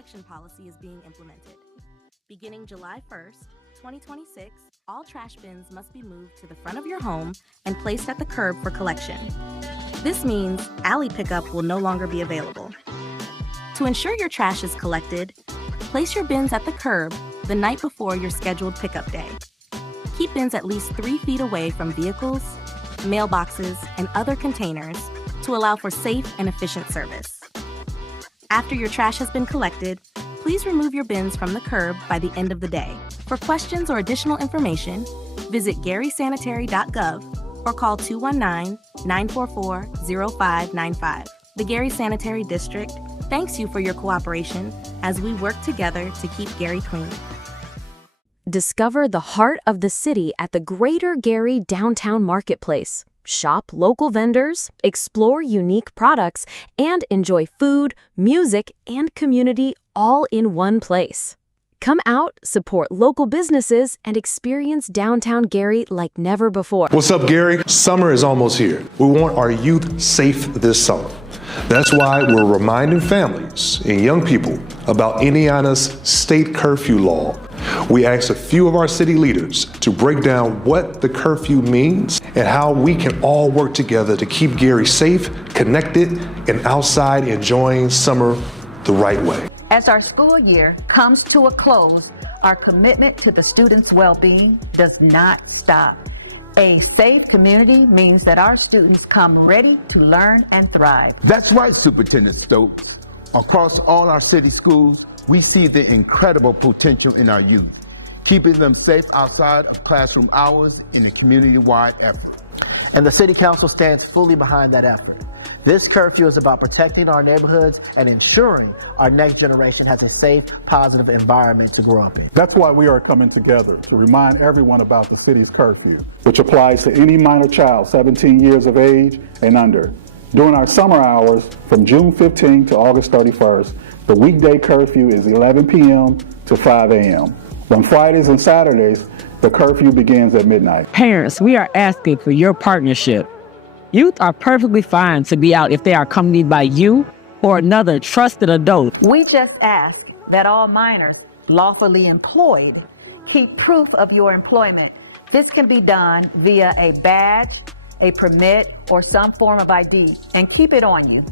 collection policy is being implemented. Beginning July 1st, 2026, all trash bins must be moved to the front of your home and placed at the curb for collection. This means alley pickup will no longer be available. To ensure your trash is collected, place your bins at the curb the night before your scheduled pickup day. Keep bins at least 3 feet away from vehicles, mailboxes, and other containers to allow for safe and efficient service. After your trash has been collected, please remove your bins from the curb by the end of the day. For questions or additional information, visit garysanitary.gov or call 219-944-0595. The Gary Sanitary District thanks you for your cooperation as we work together to keep Gary clean. Discover the heart of the city at the Greater Gary Downtown Marketplace. Shop local vendors, explore unique products, and enjoy food, music, and community all in one place. Come out, support local businesses, and experience downtown Gary like never before. What's up, Gary? Summer is almost here. We want our youth safe this summer. That's why we're reminding families and young people about Indiana's state curfew law. We asked a few of our city leaders to break down what the curfew means and how we can all work together to keep Gary safe, connected, and outside enjoying summer the right way. As our school year comes to a close, our commitment to the students' well-being does not stop. A safe community means that our students come ready to learn and thrive. That's right, Superintendent Stokes. Across all our city schools, we see the incredible potential in our youth, keeping them safe outside of classroom hours in a community-wide effort. And the City Council stands fully behind that effort. This curfew is about protecting our neighborhoods and ensuring our next generation has a safe, positive environment to grow up in. That's why we are coming together to remind everyone about the city's curfew, which applies to any minor child 17 years of age and under. During our summer hours from June 15 to August 31st, the weekday curfew is 11 p.m. to 5 a.m. On Fridays and Saturdays, the curfew begins at midnight. Parents, we are asking for your partnership. Youth are perfectly fine to be out if they are accompanied by you or another trusted adult. We just ask that all minors lawfully employed keep proof of your employment. This can be done via a badge, a permit, or some form of ID, and keep it on you.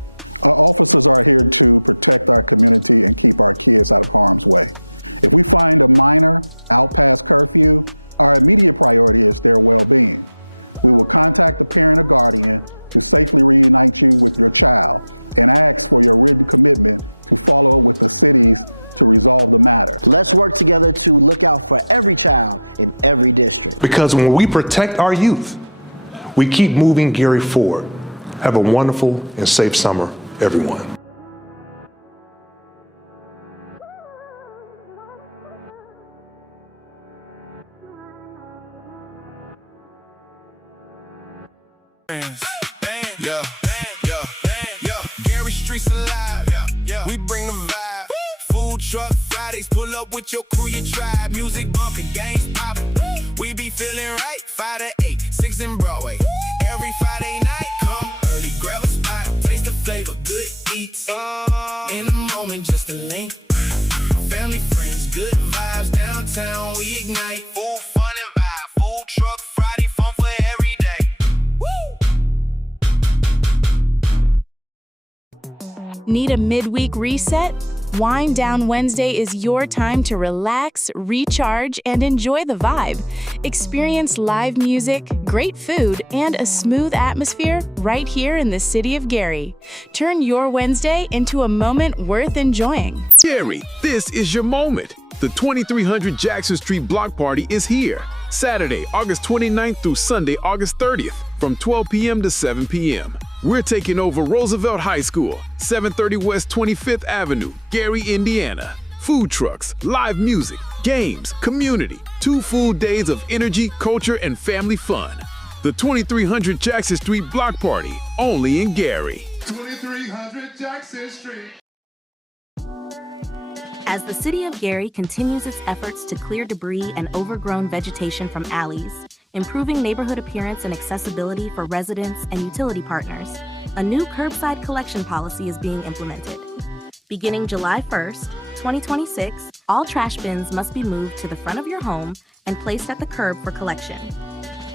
Let's work together to look out for every child in every district. Because when we protect our youth, we keep moving Gary forward. Have a wonderful and safe summer, everyone. Gary Streets alive. We bring the vibe. Food truck Fridays, pull up with your crew, your tribe. Music bumping, games popping. We be feeling right. 5 to 8, 6 in Broadway. Every Friday night, come early, grab a spot, taste the flavor, good eats. In a moment, just a link. Family, friends, good vibes. Downtown, we ignite. Full fun and vibe. Food truck Friday, fun for every day. Need a midweek reset? Wind Down Wednesday is your time to relax, recharge, and enjoy the vibe. Experience live music, great food, and a smooth atmosphere right here in the city of Gary. Turn your Wednesday into a moment worth enjoying. Gary, this is your moment. The 2300 Jackson Street Block Party is here. Saturday, August 29th through Sunday, August 30th, from 12 p.m. to 7 p.m. We're taking over Roosevelt High School, 730 West 25th Avenue, Gary, Indiana. Food trucks, live music, games, community, 2 full days of energy, culture, and family fun. The 2300 Jackson Street Block Party, only in Gary. 2300 Jackson Street. As the city of Gary continues its efforts to clear debris and overgrown vegetation from alleys, improving neighborhood appearance and accessibility for residents and utility partners, a new curbside collection policy is being implemented. Beginning July 1st, 2026, all trash bins must be moved to the front of your home and placed at the curb for collection.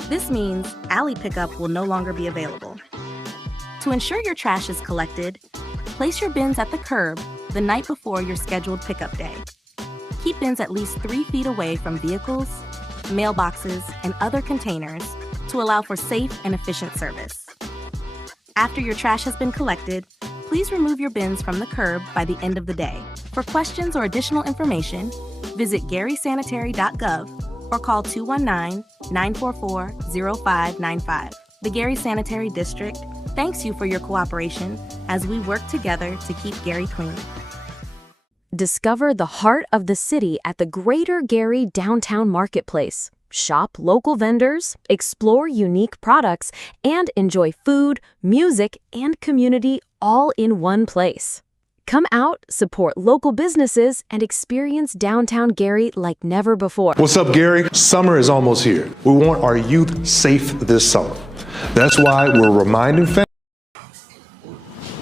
This means alley pickup will no longer be available. To ensure your trash is collected, place your bins at the curb the night before your scheduled pickup day. Keep bins at least 3 feet away from vehicles, mailboxes, and other containers to allow for safe and efficient service. After your trash has been collected, please remove your bins from the curb by the end of the day. For questions or additional information, visit garysanitary.gov or call 219-944-0595. The Gary Sanitary District thanks you for your cooperation as we work together to keep Gary clean. Discover the heart of the city at the Greater Gary Downtown Marketplace. Shop local vendors, explore unique products, and enjoy food, music, and community all in one place. Come out, support local businesses, and experience downtown Gary like never before. What's up, Gary? Summer is almost here. We want our youth safe this summer. That's why we're reminding families.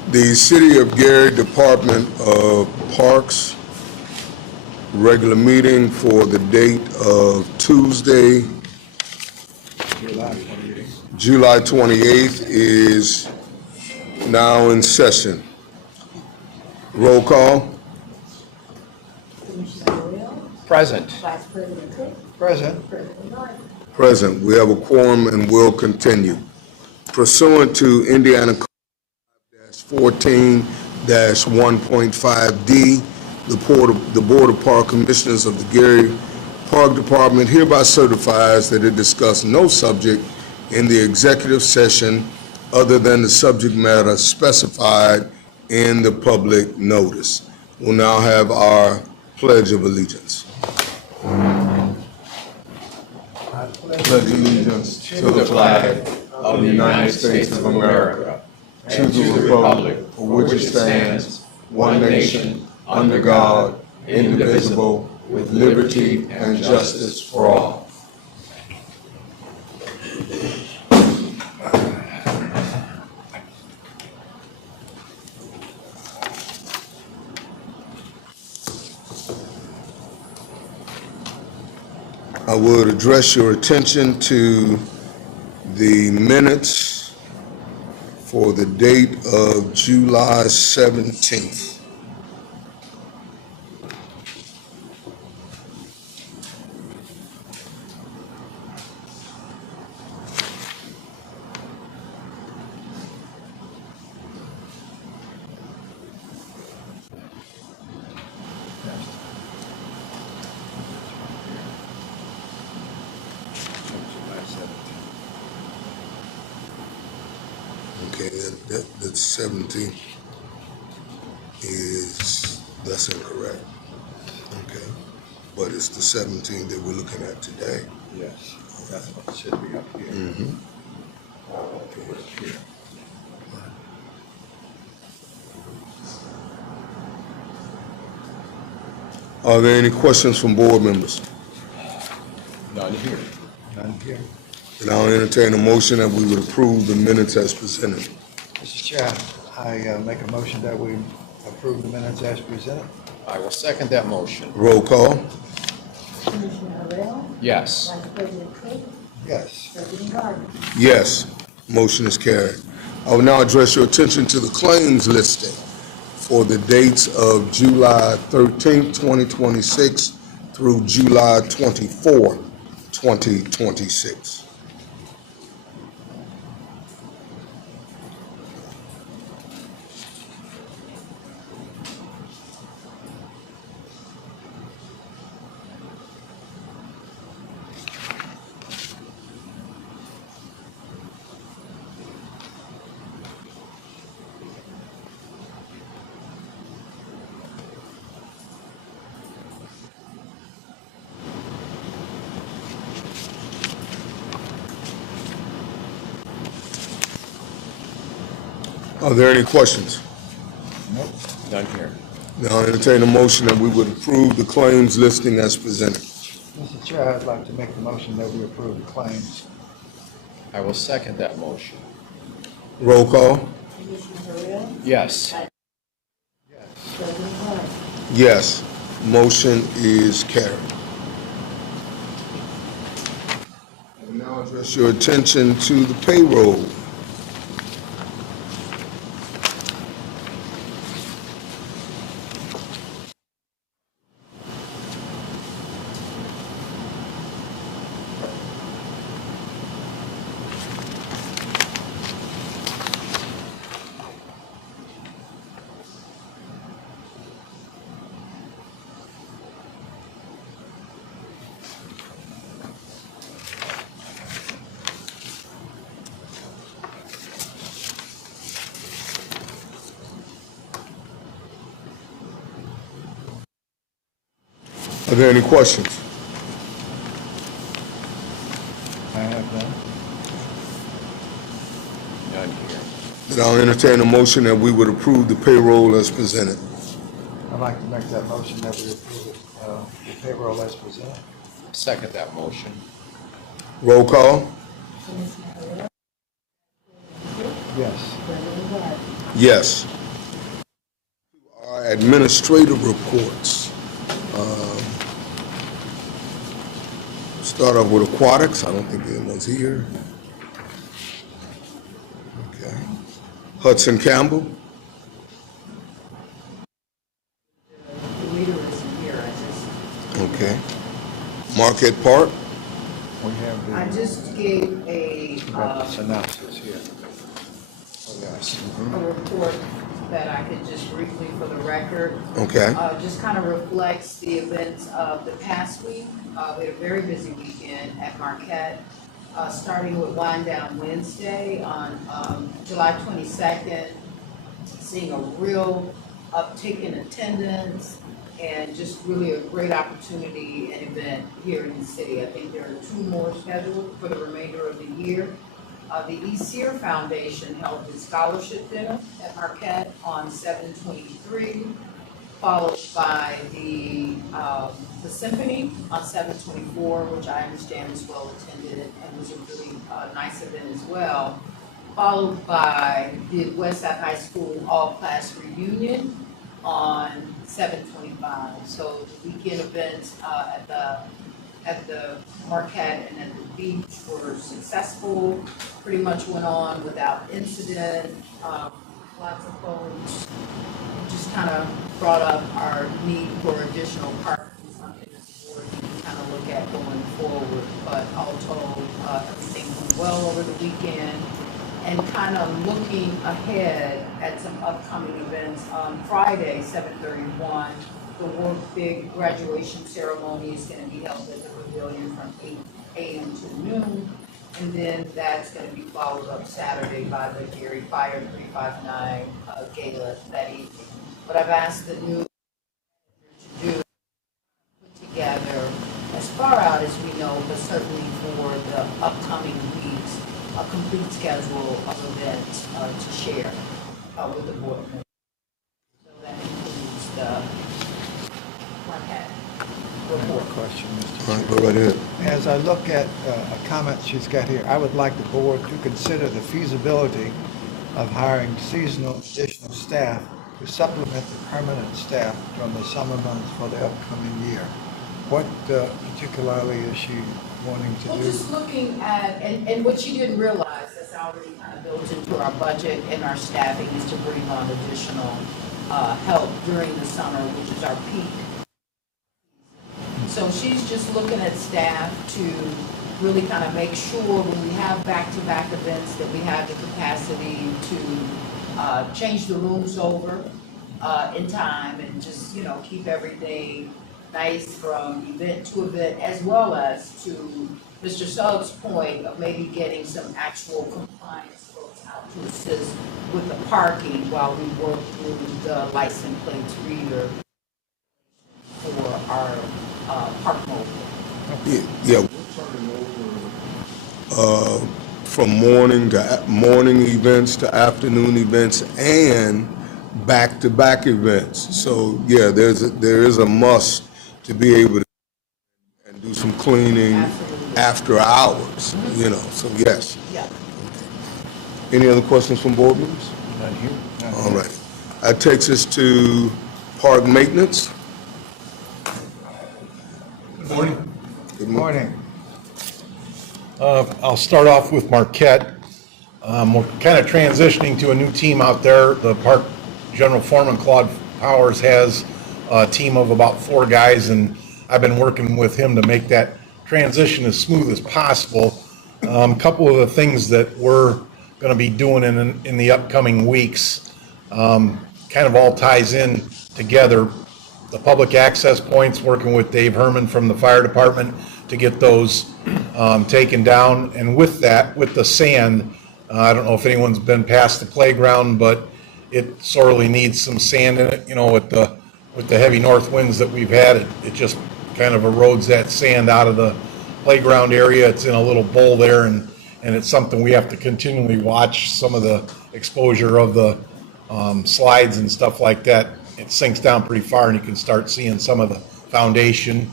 The City of Gary Department of Parks regular meeting for the date of Tuesday, July 28th is now in session. Roll call. Present. Present. Present. We have a quorum and will continue. Pursuant to Indiana Code 14-1.5D, the Board of Park Commissioners of the Gary Park Department hereby certifies that it discussed no subject in the executive session other than the subject matter specified in the public notice. We'll now have our Pledge of Allegiance. I pledge allegiance to the flag of the United States of America, and to the republic for which it stands, one nation, under God, indivisible, with liberty and justice for all. I would address your attention to the minutes for the date of July 17th. Okay, that's 17 that's incorrect. Okay, but it's the 17 that we're looking at today. Yes, that's what should be up here. Mm-hmm. Okay. Are there any questions from board members? None here. None here. And I'll entertain a motion that we would approve the minutes as presented. Mr. Chair, I make a motion that we approve the minutes as presented. I will second that motion. Roll call. Commissioner Harrell? Yes. Vice President Cook? Yes. President Gardner? Yes, motion is carried. I will now address your attention to the claims listing for the dates of July 13th, 2026 through July 24th, 2026. Are there any questions? Nope. None here. Now I entertain a motion that we would approve the claims listing as presented. Mr. Chair, I'd like to make the motion that we approve the claims. I will second that motion. Roll call. Commissioner Harrell? Yes. President Gardner? Yes, Motion is carried. I will now address your attention to the payroll. Are there any questions? I have none. None here. Then I'll entertain a motion that we would approve the payroll as presented. I'd like to make that motion that we approve the payroll as presented. Second that motion. Roll call? Commissioner Harrell. Yes. Beverly White. Yes. Our administrative reports. Start off with aquatics. I don't think anyone's here. Okay. Hudson Campbell. The leader isn't here, I just. Okay. Marquette Park. We have the. I just gave a synopsis here. Oh, yes. a report that I could just briefly for the record. Okay. Just kind of reflects the events of the past week. We had a very busy weekend at Marquette, starting with Wind Down Wednesday on July 22nd, seeing a real uptick in attendance and just really a great opportunity and event here in the city. I think there are 2 more scheduled for the remainder of the year. The ESEER Foundation held its scholarship dinner at Marquette on 7/23, followed by the symphony on 7/24, which I understand was well attended and was a really nice event as well. Followed by the Westside High School all-class reunion on 7/25. So the weekend events at the Marquette and at the beach were successful, pretty much went on without incident. Lots of folks just kind of brought up our need for additional parking, something that the board can kind of look at going forward. But all told, everything went well over the weekend. And kind of looking ahead at some upcoming events on Friday, 7/31, the Work Big graduation ceremony is going to be held at the Pavilion from 8 a.m. to noon. And then that's going to be followed up Saturday by the Gary Fire 359 gala that evening. What I've asked the new to do, put together as far out as we know, but certainly for the upcoming weeks, a complete schedule of events to share with the board members. So that includes the Marquette report. Question, Mr. All right, go right ahead. As I look at a comment she's got here, I would like the board to consider the feasibility of hiring seasonal additional staff to supplement the permanent staff from the summer months for the upcoming year. What particularly is she wanting to Well, do? just looking at, and what you didn't realize, that's already kind of built into our budget and our staffing, is to bring on additional help during the summer, which is our peak. So she's just looking at staff to really kind of make sure when we have back-to-back events that we have the capacity to change the rooms over in time and just, you know, keep everything nice from event to event, as well as to Mr. Suggs' point of maybe getting some actual compliance folks out to assist with the parking while we work through the license plates reader for our park mobile. Yeah. From morning events to afternoon events and back-to-back events. So yeah, there is a must to be able to and do some cleaning after hours. You know. So yes. Yeah. Okay. Any other questions from board members? None here. All right. That takes us to park maintenance. morning. Good morning. I'll start off with Marquette. We're kind of transitioning to a new team out there. The park general foreman, Claude Powers, has a team of about 4 guys, and I've been working with him to make that transition as smooth as possible. A couple of the things that we're going to be doing in the upcoming weeks kind of all ties in together. The public access points, working with Dave Herman from the fire department to get those taken down. And with that, with the sand, I don't know if anyone's been past the playground, but it sorely needs some sand in it. You know, with the heavy north winds that we've had, it just kind of erodes that sand out of the playground area. It's in a little bowl there, and it's something we have to continually watch. Some of the exposure of the slides and stuff like that, it sinks down pretty far, and you can start seeing some of the foundation.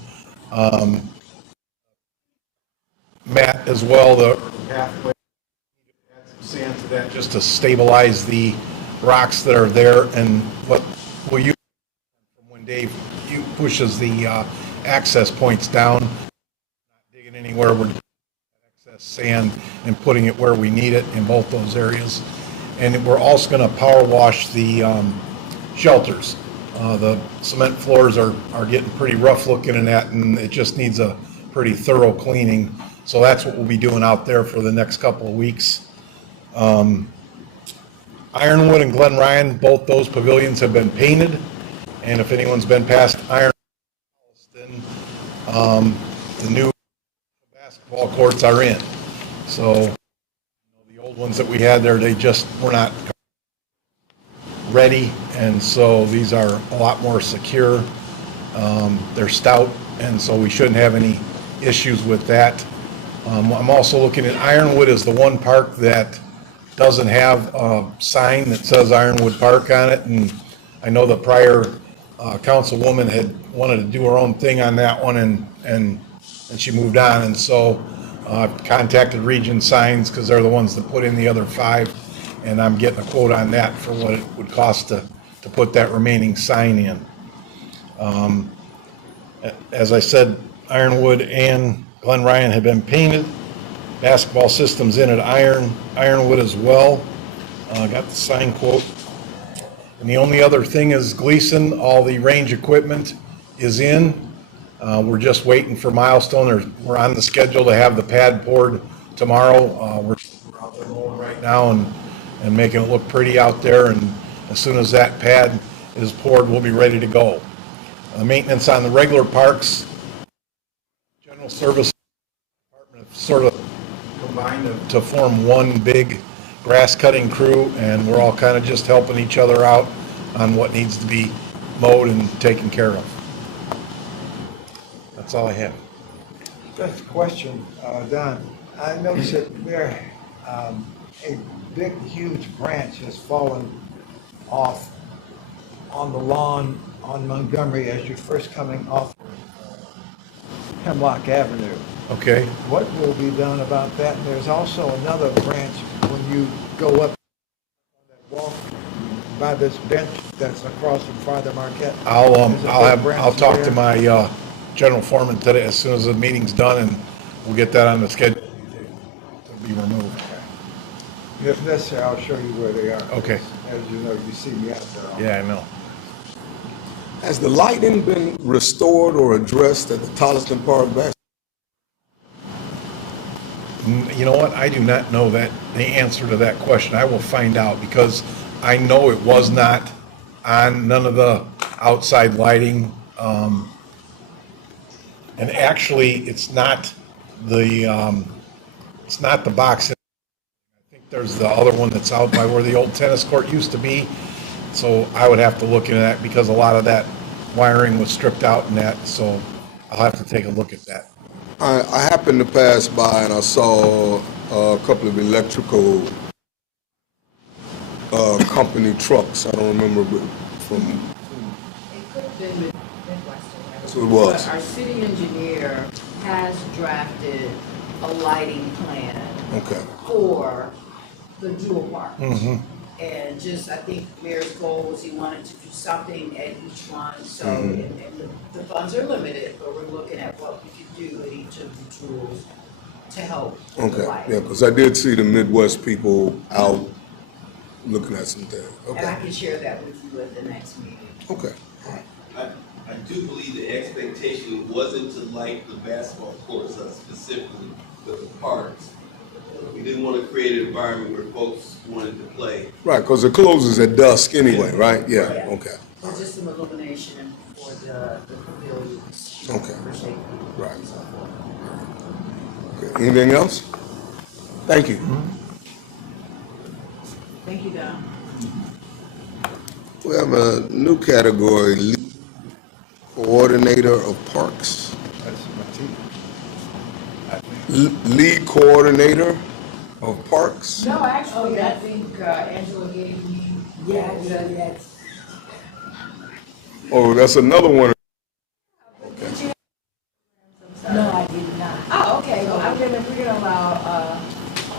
Matt, as well, the pathway, add some sand to that just to stabilize the rocks that are there. And what will you, from when Dave pushes the access points down, not digging anywhere, we're excess sand and putting it where we need it in both those areas. And we're also going to power wash the shelters. The cement floors are getting pretty rough looking in that, and it just needs a pretty thorough cleaning. So that's what we'll be doing out there for the next couple of weeks. Ironwood and Glen Ryan, both those pavilions have been painted. And if anyone's been past Ironwood, the new basketball courts are in. So the old ones that we had there, they just were not ready, and so these are a lot more secure. They're stout, and so we shouldn't have any issues with that. I'm also looking at Ironwood as the one park that doesn't have a sign that says Ironwood Park on it, and I know the prior councilwoman had wanted to do her own thing on that one, and she moved on, and so I've contacted Region Signs because they're the ones that put in the other 5, and I'm getting a quote on that for what it would cost to put that remaining sign in. As I said, Ironwood and Glen Ryan have been painted. Basketball systems in at Ironwood as well. Got the sign quote. And the only other thing is Gleason, all the range equipment is in. We're just waiting for Milestone. We're on the schedule to have the pad poured tomorrow. We're out there mowing right now and making it look pretty out there. And as soon as that pad is poured, we'll be ready to go. Maintenance on the regular parks, general service department have sort of combined to form one big grass cutting crew, and we're all kind of just helping each other out on what needs to be mowed and taken care of. That's all I have. Just a question, Don. I noticed that there a big, huge branch has fallen off on the lawn on Montgomery as you're first coming off Hemlock Avenue. Okay. What will be done about that? And there's also another branch when you go up on that walk by this bench that's across from Father Marquette. I'll talk to my general foreman today as soon as the meeting's done, and we'll get that on the schedule to be removed. If necessary, I'll show you where they are. Okay. As you know, you see me out there. Yeah, I know. Has the lighting been restored or addressed at the Tolliston Park basketball? You know what? I do not know the answer to that question. I will find out, because I know it was not on none of the outside lighting. And actually, it's not the box. I think there's the other one that's out by where the old tennis court used to be. So I would have to look into that, because a lot of that wiring was stripped out in that. So I'll have to take a look at that. I happened to pass by and I saw a couple of electrical company trucks. I don't remember from. It could have been Midwestern. That's what it was. But our city engineer has drafted a lighting plan Okay. for the Jewel Park. Mm-hmm. And just, I think Mayor's goal was he wanted to do something at each one, so, and the funds are limited, but we're looking at what we could do at each of the tools to help. Okay, yeah, because I did see the Midwest people out looking at some things. And I Okay, can share that with you at the next meeting. okay. I do believe the expectation wasn't to like the basketball courts specifically, but the parks. We didn't want to create an environment where folks wanted to play. Right, because it closes at dusk anyway, right? Yeah, okay, Or just some illumination for the pavilions. Okay. For safety. right. And so forth. Okay. Anything else? Thank you. Thank you, Don. We have a new category, lead coordinator of parks. Lead coordinator of parks. No, actually, I think Angela gave me. Yes. Oh, that's another one. No, I did not. Oh, okay, well, we're gonna allow,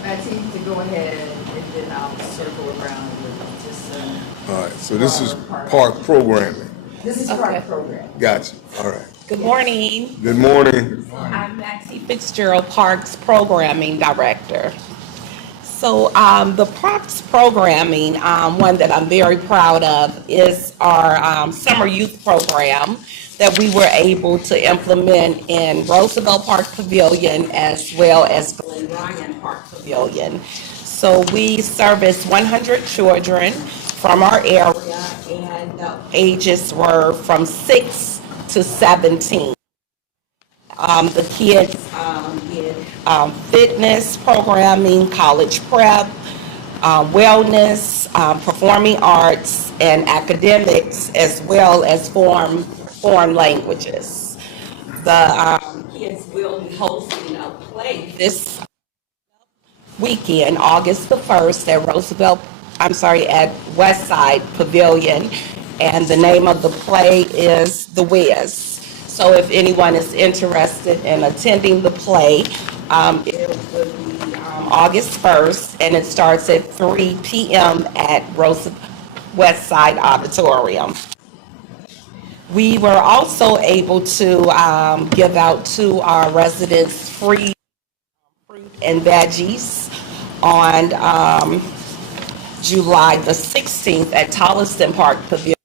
Matty to go ahead and then I'll circle around with just, All right, so this is park programming. this is part program. Gotcha, all right. Good morning. Good morning. I'm Maxie Fitzgerald, Parks Programming Director. So the Parks Programming, one that I'm very proud of, is our summer youth program that we were able to implement in Roosevelt Park Pavilion as well as Glen Ryan Park Pavilion. So we service 100 children from our area, and the ages were from 6 to 17. The kids did fitness programming, college prep, wellness, performing arts, and academics, as well as foreign languages. The kids will be hosting a play this weekend, August the 1st, at at Westside Pavilion, and the name of the play is The Wiz. So if anyone is interested in attending the play, it will be August 1st, and it starts at 3 p.m. at Westside Auditorium. We were also able to give out to our residents free fruit and veggies on July the 16th at Tolliston Park Pavilion.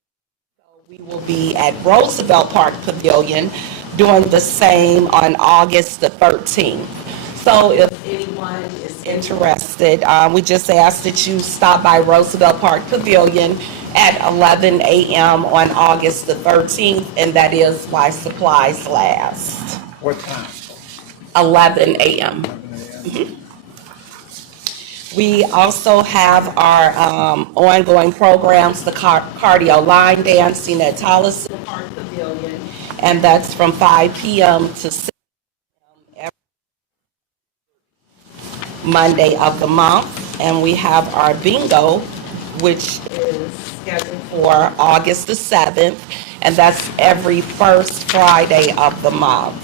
We will be at Roosevelt Park Pavilion doing the same on August the 13th. So if anyone is interested, we just ask that you stop by Roosevelt Park Pavilion at 11 a.m. on August the 13th, and that is while supplies last. What time? 11 a.m. We also have our ongoing programs, the cardio line dancing at Tolliston Park Pavilion, and that's from 5 p.m. to 6 p.m. every Monday of the month. And we have our bingo, which is scheduled for August the 7th, and that's every first Friday of the month.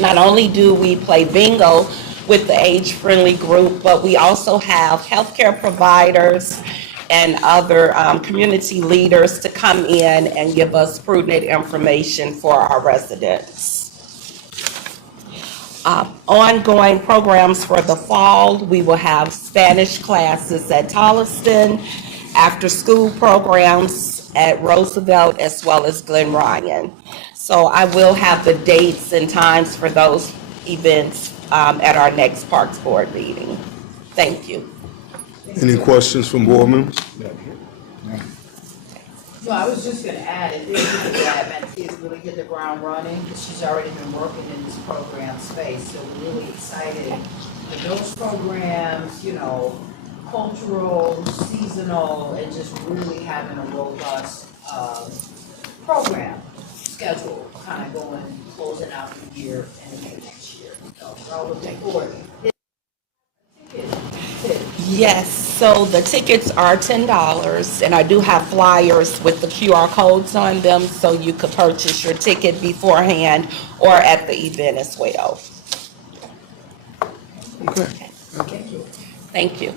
Not only do we play bingo with the age-friendly group, but we also have healthcare providers and other community leaders to come in and give us prudent information for our residents. Ongoing programs for the fall, we will have Spanish classes at Tolliston, after-school programs at Roosevelt, as well as Glen Ryan. So I will have the dates and times for those events at our next Parks Board meeting. Thank you. Any questions from board members? So I was just gonna add, if that Matty has really hit the ground running, because she's already been working in this program space, so we're really excited for those programs, you know, cultural, seasonal, and just really having a robust program schedule, kind of going, closing out the year and into next year. So we're all looking forward. Yes, so the tickets are $10, and I do have flyers with the QR codes on them, so you could purchase your ticket beforehand or at the event as well. Okay. Thank you.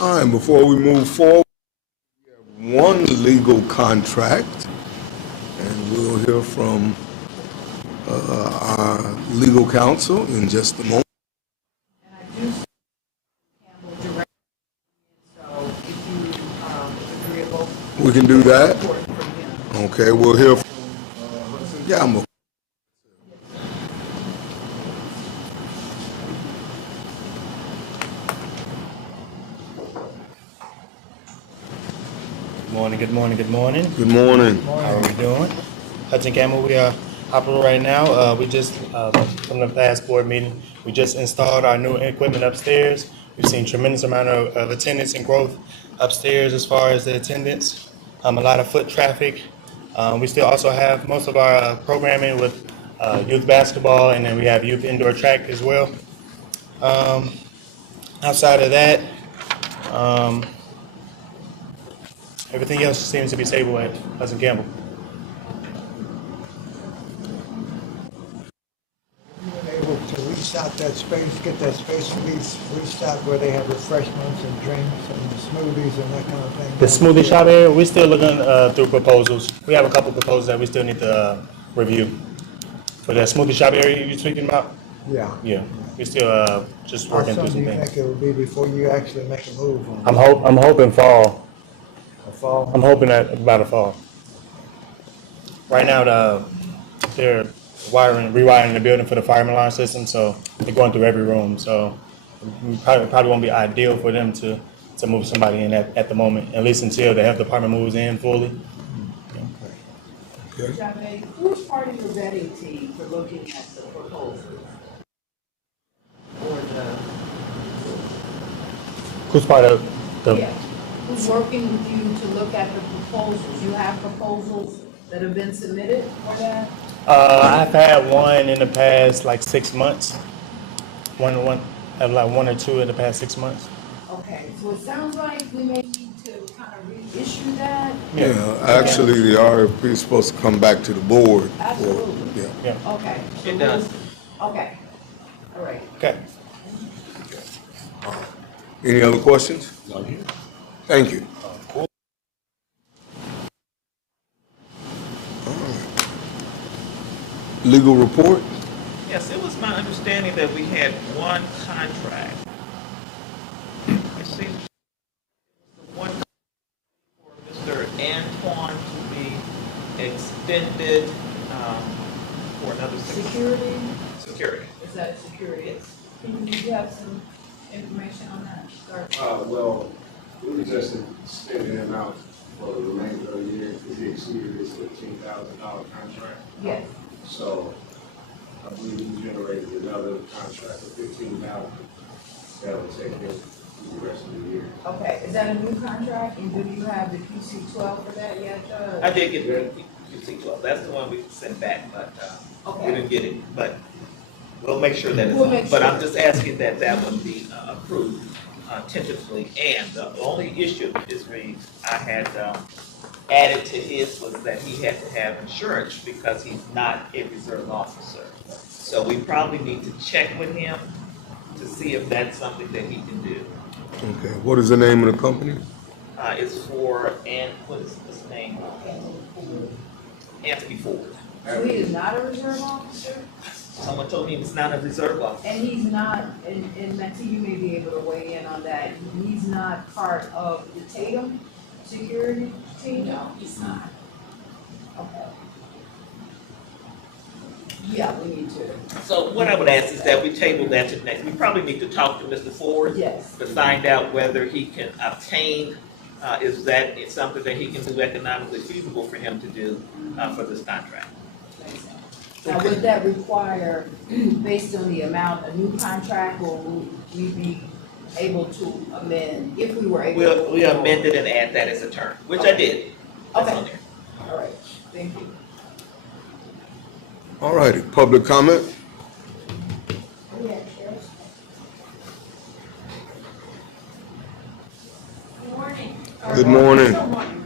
All right, before we move forward, we have one legal contract, and we'll hear from our legal counsel in just a moment. We can do that. Okay, we'll hear from Hudson Gamble. Good morning, good morning, good morning. Good morning. How are we doing? Hudson Gamble, we are operating right now. We just, from the past board meeting, we just installed our new equipment upstairs. We've seen tremendous amount of attendance and growth upstairs as far as the attendance. A lot of foot traffic. We still also have most of our programming with youth basketball, and then we have youth indoor track as well. Outside of that, everything else seems to be stable at Hudson Gamble. Able to lease out that space, get that space leased out where they have refreshments and drinks and smoothies and that kind of thing. The smoothie shop area, we're still looking through proposals. We have a couple proposals that we still need to review. For the smoothie shop area you're speaking about? Yeah. Yeah, we're still just working through How soon some do you things. think it will be before you actually make a move on I'm hoping fall. a fall? I'm hoping that about a fall. Right now, they're rewiring the building for the fire alarm system, so they're going through every room. So it probably won't be ideal for them to move somebody in at the moment, at least until the health department moves in fully. Javed, who's part of your vetting team for looking at the proposals? Or Who's part of the? yeah, who's working with you to look at the proposals? You have proposals that have been submitted for that? I've had one in the past like 6 months. One or two in the past 6 months. Okay, so it sounds like we may need to kind of reissue that. Yeah, actually, the RFP is supposed to come back to the board. Absolutely. Yeah. Okay. It does. Okay, all right. Okay. Any other questions? Thank you. Legal report? Yes, it was my understanding that we had one contract. I see one for Mr. Antoine to be extended for another 6 Security, Security. is that security? Do you have some information on that? Well, we were just extending him out for the remainder of the year because he exceeded his $15,000 contract. Yes. So I believe he generated another contract of $15,000 that will take him through the rest of the year. Okay, is that a new contract, and do you have the QC-12 for that yet, Judge? I did get the QC-12. That's the one we sent back, but we didn't get it. But we'll make sure that it's We'll on. make But I'm sure. just asking that that would be approved tentatively. And the only issue is I had added to his was that he had to have insurance because he's not a reserve officer. So we probably need to check with him to see if that's something that he can do. Okay, what is the name of the company? It's for, and what is his name? Anthony Ford. So he is not a reserve officer, Someone told me he's not a reserve officer. and he's not, and Matthew, you may be able to weigh in on that, he's not part of the Tatum security team? No, he's not. Okay. Yeah, we need to. So what I would ask is that we table that to next. We probably need to talk to Mr. Ford. Yes. To find out whether he can obtain, is that something that he can do economically feasible for him to do for this contract? Now, would that require, based on the amount, a new contract, or would we be able to amend, if we were able to? We amend it and add that as a term, which I did. That's on there. All right, thank you. All righty, public comment? Good morning. Good morning.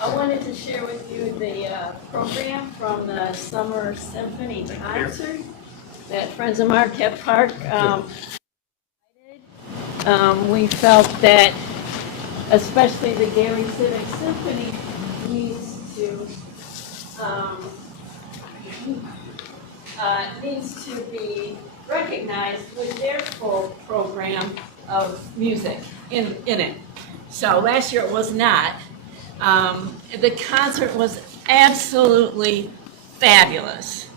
I wanted to share with you the program from the Summer Symphony Concert that Friends of Marquette Park We felt that especially the Gary Civic Symphony needs to be recognized with their full program of music in it. So last year it was not. The concert was absolutely fabulous.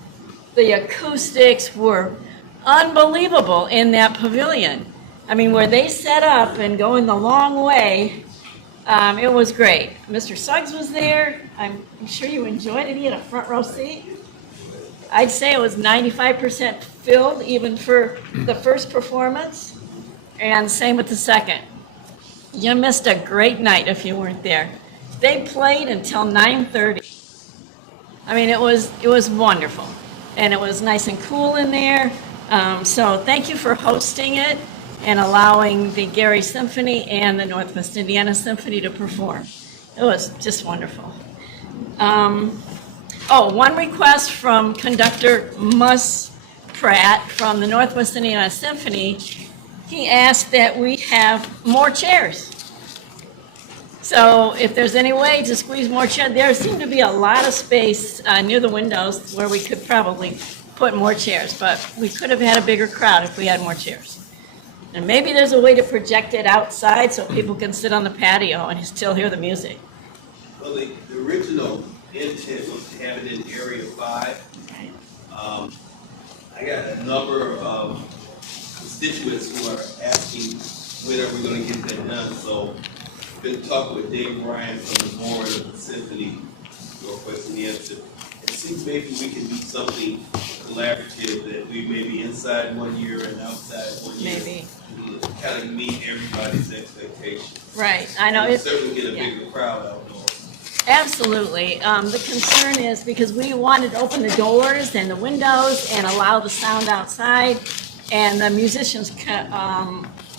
The acoustics were unbelievable in that pavilion. I mean, where they set up and going the long way, it was great. Mr. Suggs was there. I'm sure you enjoyed it. He had a front row seat. I'd say it was 95% filled, even for the first performance, and same with the second. You missed a great night if you weren't there. They played until 9:30. I mean, it was wonderful, and it was nice and cool in there. So thank you for hosting it and allowing the Gary Symphony and the Northwest Indiana Symphony to perform. It was just wonderful. One request from conductor Mus Pratt from the Northwest Indiana Symphony. He asked that we have more chairs. So if there's any way to squeeze more chairs, there seemed to be a lot of space near the windows where we could probably put more chairs, but we could have had a bigger crowd if we had more chairs. And maybe there's a way to project it outside so people can sit on the patio and still hear the music. Well, the original intent was to have it in Area 5. I got a number of constituents who are asking when are we going to get that done. So I've been talking with Dave Ryan from the board of the Symphony Northwest Indiana. It seems maybe we can do something collaborative that we may be inside one year and outside one year. Maybe. To kind of meet everybody's expectations. Right, I know. We'll certainly get a bigger crowd outdoors. Absolutely. The concern is because we wanted to open the doors and the windows and allow the sound outside, and the musicians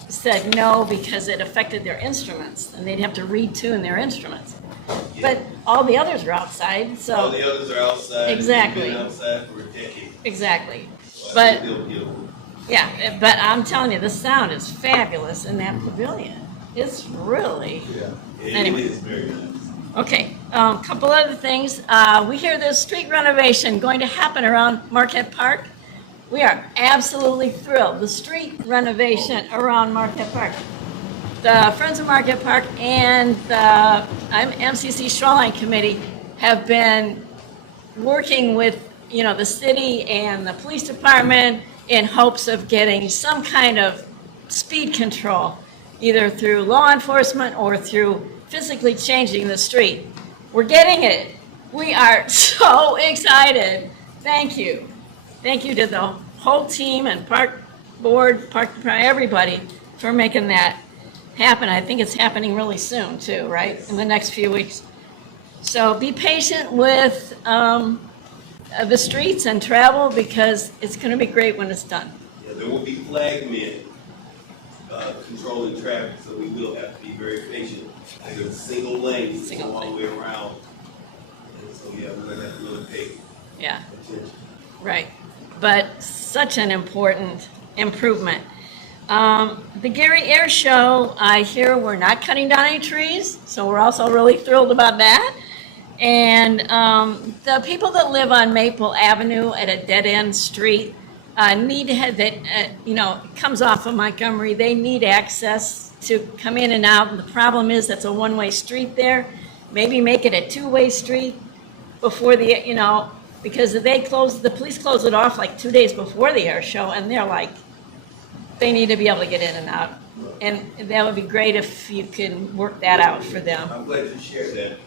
said no because it affected their instruments and they'd have to retune their instruments. But all the others are outside, so. All the others are outside. Exactly. We've been outside for a decade. Exactly. So But, yeah, but I'm telling you, the sound is fabulous in that pavilion. It's really. Anyway. It is very nice. Okay, a couple other things. We hear there's street renovation going to happen around Marquette Park. We are absolutely thrilled. The street renovation around Marquette Park. The Friends of Marquette Park and the MCC Shoreline Committee have been working with, the city and the police department in hopes of getting some kind of speed control, either through law enforcement or through physically changing the street. We're getting it. We are so excited. Thank you. Thank you to the whole team and park board, park department, everybody for making that happen. I think it's happening really soon too, right? In the next few weeks. So be patient with the streets and travel because it's going to be great when it's done. Yeah, there will be flag men controlling traffic, so we will have to be very patient. There's a single lane to go all the way around. And so, yeah, we're going to have to really pay attention. Right. But such an important improvement. The Gary Air Show, I hear we're not cutting down any trees, so we're also really thrilled about that. And the people that live on Maple Avenue at a dead-end street need to have that, it comes off of Montgomery. They need access to come in and out. And the problem is that's a one-way street there. Maybe make it a two-way street before because the police close it off like 2 days before the air show, and they're like, they need to be able to get in and out. And that would be great if you can work that out for them. I'm glad you shared that.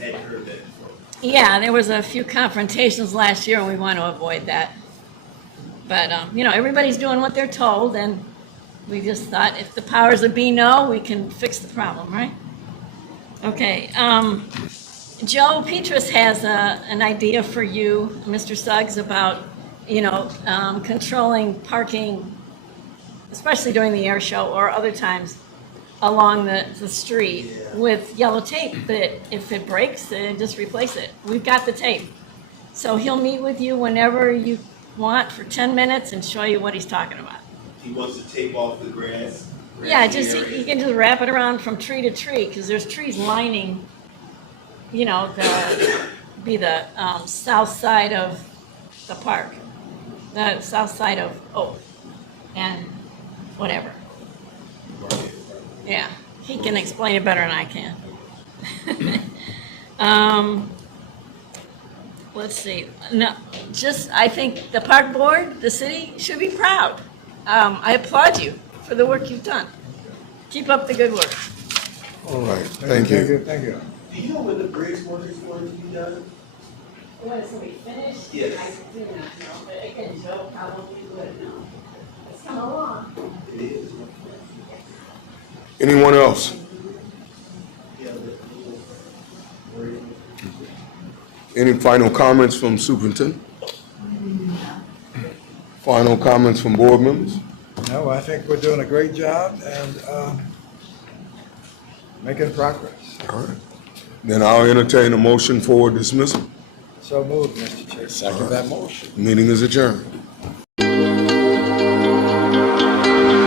Hadn't heard that before. Yeah, there was a few confrontations last year, and we want to avoid that. But, everybody's doing what they're told, and we just thought if the powers that be know, we can fix the problem, right? Okay. Joe Petrus has an idea for you, Mr. Suggs, about, controlling parking, especially during the air show or other times along the street with yellow tape that if it breaks, just replace it. We've got the tape. So he'll meet with you whenever you want for 10 minutes and show you what he's talking about. He wants to tape off the grass Yeah, just, you can just wrap it around from tree to tree, because there's trees lining, you know, the south side of the park, the south side of Oak, and whatever. Yeah, he can explain it better than I can. Let's see, no, just, I think the park board, the city should be proud. I applaud you for the work you've done. Keep up the good work. All right, thank you. Thank you. Do you know when the bridge work is going to be done? When it's gonna be finished? Yes. I do not know, but again, Joe probably would know. It's come along. It is. Anyone else? Any final comments from superintendent? Final comments from board members? No, I think we're doing a great job and making progress. All right. Then I'll entertain a motion for dismissal. So moved, Mr. Chair. Second that motion. Meeting is adjourned.